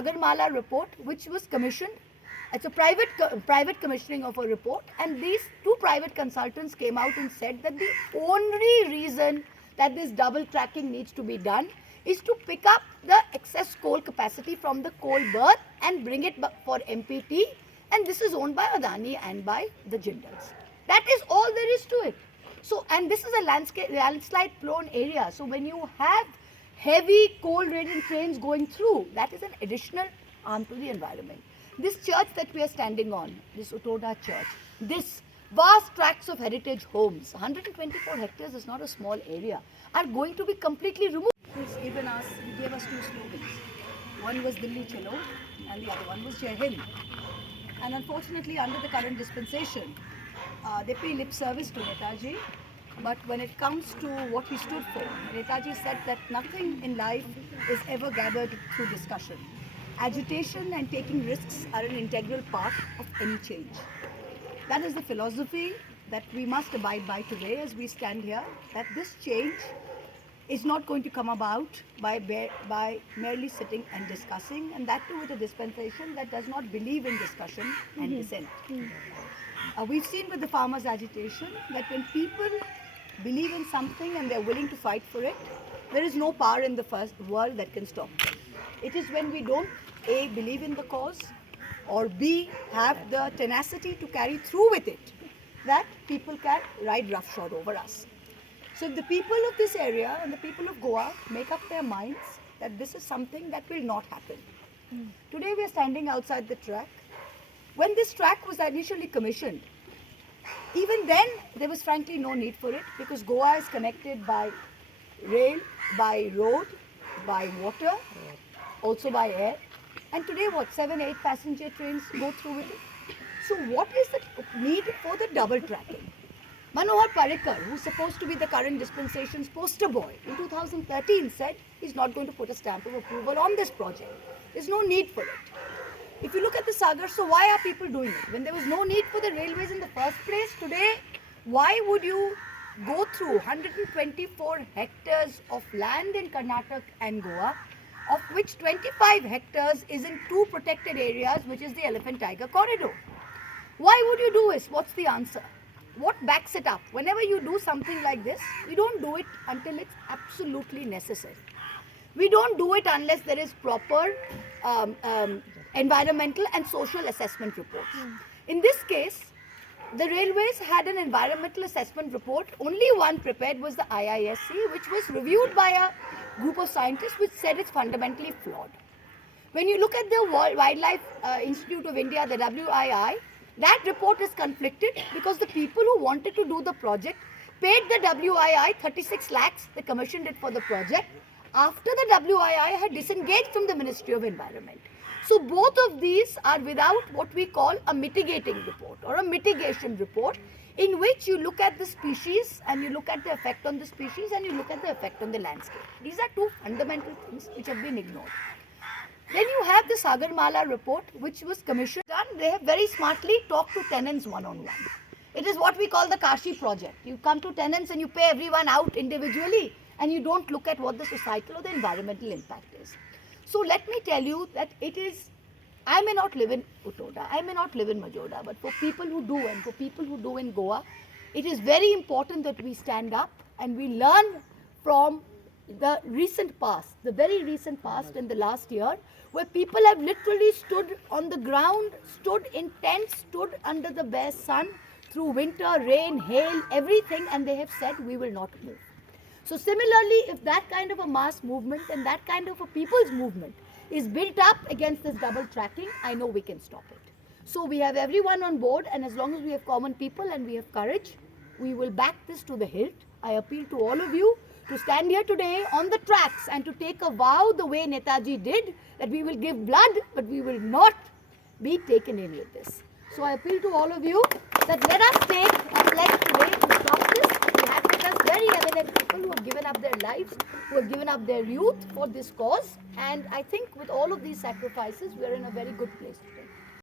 Sagarmala report, which was commissioned. It's a private commissioning of a report, and these two private consultants came out and said that the only reason that this double tracking needs to be done is to pick up the excess coal capacity from the coal berth and bring it for MPT, and this is owned by Adani and by the Jindals. That is all there is to it. So, and this is a landslide prone area. So when you have heavy coal laden trains going through, that is an additional harm to the environment. This church that we are standing on, this Utoda church, this vast tracts of heritage homes, 124 hectares is not a small area, are going to be completely removed. He gave us two slogans. One was Delhi Chalo and the other one was Jai Hind. And unfortunately, under the current dispensation, they pay lip service to Netaji, but when it comes to what he stood for, Netaji said that nothing in life is ever gathered through discussion. Agitation and taking risks are an integral part of any change. That is the philosophy that we must abide by today as we stand here, that this change is not going to come about by merely sitting and discussing, and that too with a dispensation that does not believe in discussion and dissent. We've seen with the farmers' agitation that when people believe in something and they're willing to fight for it, there is no power in the world that can stop them. It is when we don't A, believe in the cause, or B, have the tenacity to carry through with it, that people can ride roughshod over us. So if the people of this area and the people of Goa make up their minds that this is something that will not happen. Today we are standing outside the track. When this track was initially commissioned, even then there was frankly no need for it, because Goa is connected by rail, by road, by water, also by air. And today what, 7-8 passenger trains go through with it? So what is the need for the double tracking? Manohar Parrikar, who's supposed to be the current dispensation's poster boy, in 2013 said he's not going to put a stamp of approval on this project. There's no need for it. If you look at the Sagar, so why are people doing it? When there was no need for the railways in the first place, today, why would you go through 124 hectares of land in Karnataka and Goa, of which 25 hectares is in two protected areas, which is the Elephant Tiger Corridor? Why would you do this? What's the answer? What backs it up? Whenever you do something like this, you don't do it until it's absolutely necessary. We don't do it unless there is proper environmental and social assessment reports. In this case, the railways had an environmental assessment report. Only one prepared was the IISC, which was reviewed by a group of scientists which said it's fundamentally flawed. When you look at the Wildlife Institute of India, the WII, that report is conflicted because the people who wanted to do the project paid the WII 36 lakhs, they commissioned it for the project, after the WII had disengaged from the Ministry of Environment. So both of these are without what we call a mitigating report or a mitigation report, in which you look at the species and you look at the effect on the species and you look at the effect on the landscape. These are two fundamental things which have been ignored. Then you have the Sagarmala report, which was commissioned. They have very smartly talked to tenants one-on-one. It is what we call the Kashi project. You come to tenants and you pay everyone out individually, and you don't look at what the societal or the environmental impact is. So let me tell you that it is, I may not live in Utoda, I may not live in Majoda, but for people who do and for people who do in Goa, it is very important that we stand up and we learn from the recent past, the very recent past in the last year, where people have literally stood on the ground, stood in tents, stood under the bare sun through winter, rain, hail, everything, and they have said we will not move. So similarly, if that kind of a mass movement and that kind of a people's movement is built up against this double tracking, I know we can stop it. So we have everyone on board, and as long as we have common people and we have courage, we will back this to the hilt. I appeal to all of you to stand here today on the tracks and to take a vow the way Netaji did, that we will give blood, but we will not be taken in with this. So I appeal to all of you that let us take a pledge today to stop this. We have with us very eminent people who have given up their lives, who have given up their youth for this cause. And I think with all of these sacrifices, we are in a very good place today.